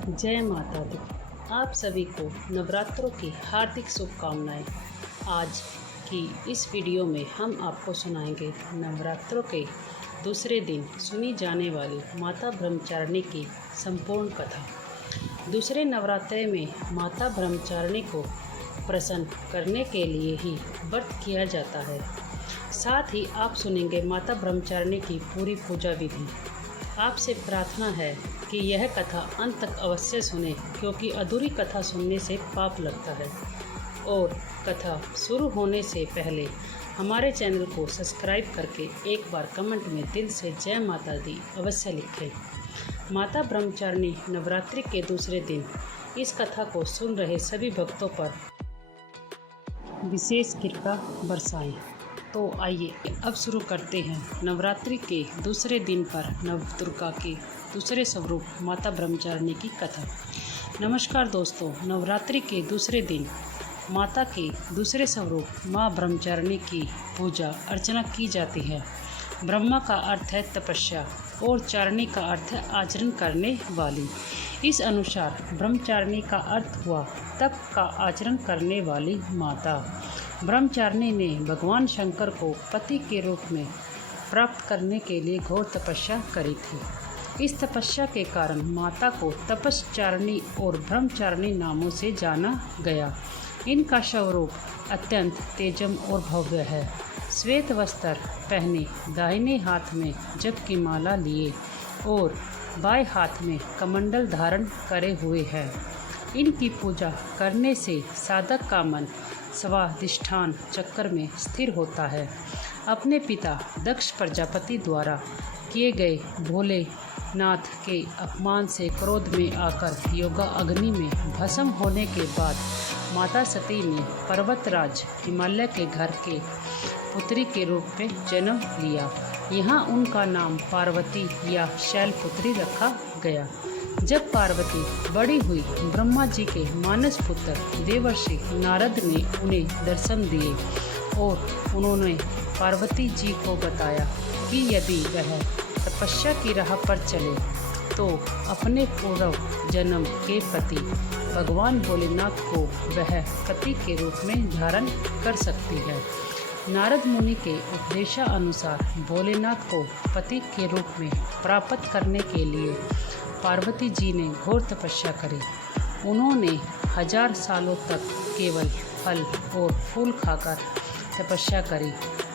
जय माता दी। आप सभी को नवरात्रों की हार्दिक शुभकामनाएं। आज की इस वीडियो में हम आपको सुनाएंगे नवरात्रों के दूसरे दिन सुनी जाने वाली माता ब्रह्मचारिणी की संपूर्ण कथा। दूसरे नवरात्रे में माता ब्रह्मचारिणी को प्रसन्न करने के लिए ही व्रत किया जाता है। साथ ही आप सुनेंगे माता ब्रह्मचारिणी की पूरी पूजा विधि। आपसे प्रार्थना है कि यह कथा अंत तक अवश्य सुने, क्योंकि अधूरी कथा सुनने से पाप लगता है। और कथा शुरू होने से पहले हमारे चैनल को सब्सक्राइब करके एक बार कमेंट में दिल से जय माता दी अवश्य लिखें। माता ब्रह्मचारिणी नवरात्रि के दूसरे दिन इस कथा को सुन रहे सभी भक्तों पर विशेष कृपा बरसाएं। तो आइए अब शुरू करते हैं नवरात्रि के दूसरे दिन पर नवदुर्गा के दूसरे स्वरूप माता ब्रह्मचारिणी की कथा। नमस्कार दोस्तों, नवरात्रि के दूसरे दिन माता के दूसरे स्वरूप माँ ब्रह्मचारिणी की पूजा अर्चना की जाती है। ब्रह्मा का अर्थ है तपस्या और चारिणी का अर्थ है आचरण करने वाली। इस अनुसार ब्रह्मचारिणी का अर्थ हुआ तप का आचरण करने वाली माता। ब्रह्मचारिणी ने भगवान शंकर को पति के रूप में प्राप्त करने के लिए घोर तपस्या करी थी। इस तपस्या के कारण माता को तपस्चारिणी और ब्रह्मचारिणी नामों से जाना गया। इनका स्वरूप अत्यंत तेजम और भव्य है। श्वेत वस्त्र पहने, दाहिने हाथ में जप की माला लिए और बाएं हाथ में कमंडल धारण करे हुए है। इनकी पूजा करने से साधक का मन स्वाधिष्ठान चक्र में स्थिर होता है। अपने पिता दक्ष प्रजापति द्वारा किए गए भोलेनाथ के अपमान से क्रोध में आकर योगा अग्नि में भस्म होने के बाद माता सती ने पर्वतराज हिमालय के घर के पुत्री के रूप में जन्म लिया। यहाँ उनका नाम पार्वती या शैलपुत्री रखा गया। जब पार्वती बड़ी हुई, ब्रह्मा जी के मानस पुत्र देवर्षि नारद ने उन्हें दर्शन दिए और उन्होंने पार्वती जी को बताया कि यदि वह तपस्या की राह पर चले तो अपने पूर्व जन्म के पति भगवान भोलेनाथ को वह पति के रूप में धारण कर सकती है। नारद मुनि के उपदेशानुसार भोलेनाथ को पति के रूप में प्राप्त करने के लिए पार्वती जी ने घोर तपस्या करी। उन्होंने 1000 सालों तक केवल फल और फूल खाकर तपस्या करी।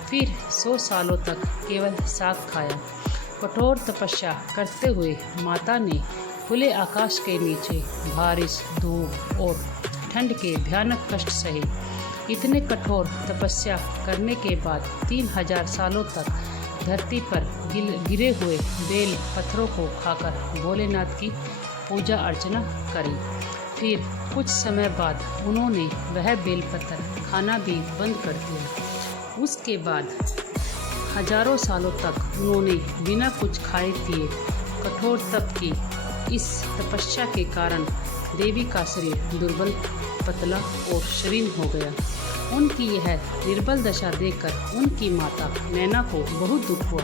फिर 100 सालों तक केवल साग खाया। कठोर तपस्या करते हुए माता ने खुले आकाश के नीचे बारिश, धूप और ठंड के भयानक कष्ट सहे। इतने कठोर तपस्या करने के बाद 3000 सालों तक धरती पर गिरे हुए बेल पत्थरों को खाकर भोलेनाथ की पूजा अर्चना करी। फिर कुछ समय बाद उन्होंने वह बेल पत्थर खाना भी बंद कर दिया। उसके बाद हजारों सालों तक उन्होंने बिना कुछ खाए पिए कठोर तप की। इस तपस्या के कारण देवी का शरीर दुर्बल, पतला और क्षीण हो गया। उनकी यह निर्बल दशा देखकर उनकी माता नैना को बहुत दुख हुआ।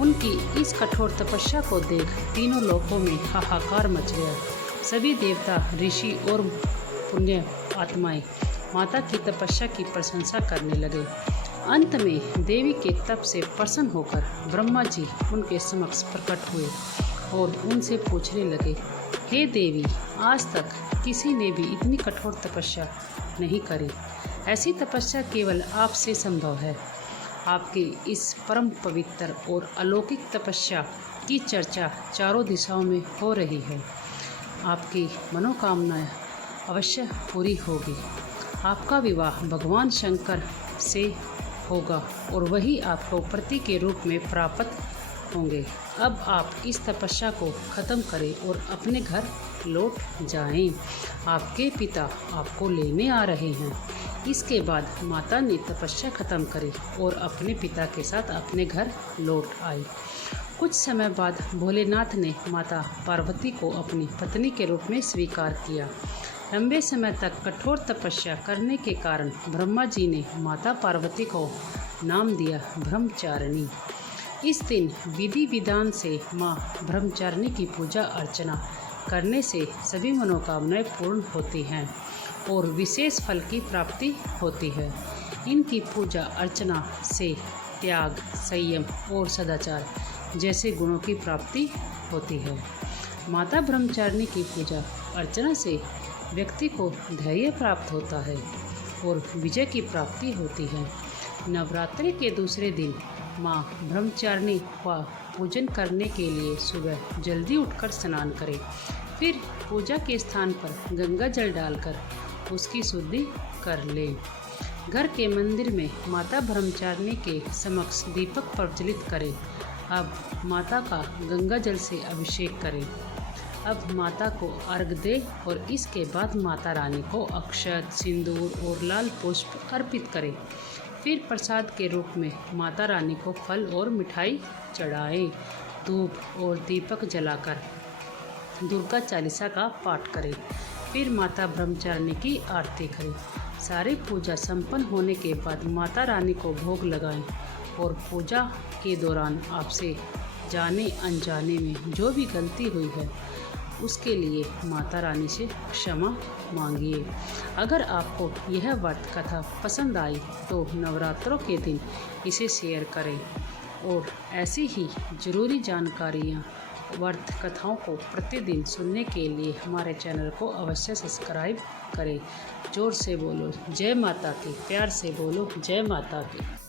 उनकी इस कठोर तपस्या को देख तीनों लोकों में हाहाकार मच गया। सभी देवता, ऋषि और पुण्य आत्माएं माता की तपस्या की प्रशंसा करने लगे। अंत में देवी के तप से प्रसन्न होकर ब्रह्मा जी उनके समक्ष प्रकट हुए और उनसे पूछने लगे, हे देवी, आज तक किसी ने भी इतनी कठोर तपस्या नहीं करी। ऐसी तपस्या केवल आपसे संभव है। आपके इस परम पवित्र और अलौकिक तपस्या की चर्चा चारों दिशाओं में हो रही है। आपकी मनोकामनाएं अवश्य पूरी होगी। आपका विवाह भगवान शंकर से होगा और वही आपको पति के रूप में प्राप्त होंगे। अब आप इस तपस्या को खत्म करें और अपने घर लौट जाएं। आपके पिता आपको लेने आ रहे हैं। इसके बाद माता ने तपस्या खत्म करी और अपने पिता के साथ अपने घर लौट आई। कुछ समय बाद भोलेनाथ ने माता पार्वती को अपनी पत्नी के रूप में स्वीकार किया। लंबे समय तक कठोर तपस्या करने के कारण ब्रह्मा जी ने माता पार्वती को नाम दिया ब्रह्मचारिणी। इस दिन विधि विधान से माँ ब्रह्मचारिणी की पूजा अर्चना करने से सभी मनोकामनाएं पूर्ण होती हैं और विशेष फल की प्राप्ति होती है। इनकी पूजा अर्चना से त्याग, संयम और सदाचार जैसे गुणों की प्राप्ति होती है। माता ब्रह्मचारिणी की पूजा अर्चना से व्यक्ति को धैर्य प्राप्त होता है और विजय की प्राप्ति होती है। नवरात्रि के दूसरे दिन माँ ब्रह्मचारिणी का पूजन करने के लिए सुबह जल्दी उठकर स्नान करें। फिर पूजा के स्थान पर गंगा जल डालकर उसकी शुद्धि कर लें। घर के मंदिर में माता ब्रह्मचारिणी के समक्ष दीपक प्रज्वलित करें। अब माता का गंगा जल से अभिषेक करें। अब माता को अर्घ दें और इसके बाद माता रानी को अक्षत, सिंदूर और लाल पुष्प अर्पित करें। फिर प्रसाद के रूप में माता रानी को फल और मिठाई चढ़ाएं। धूप और दीपक जलाकर दुर्गा चालीसा का पाठ करें। फिर माता ब्रह्मचारिणी की आरती करें। सारी पूजा संपन्न होने के बाद माता रानी को भोग लगाएं और पूजा के दौरान आपसे जाने अनजाने में जो भी गलती हुई है उसके लिए माता रानी से क्षमा मांगिए। अगर आपको यह व्रत कथा पसंद आई तो नवरात्रों के दिन इसे शेयर करें और ऐसी ही ज़रूरी जानकारियाँ व्रत कथाओं को प्रतिदिन सुनने के लिए हमारे चैनल को अवश्य सब्सक्राइब करें। जोर से बोलो जय माता की, प्यार से बोलो जय माता की।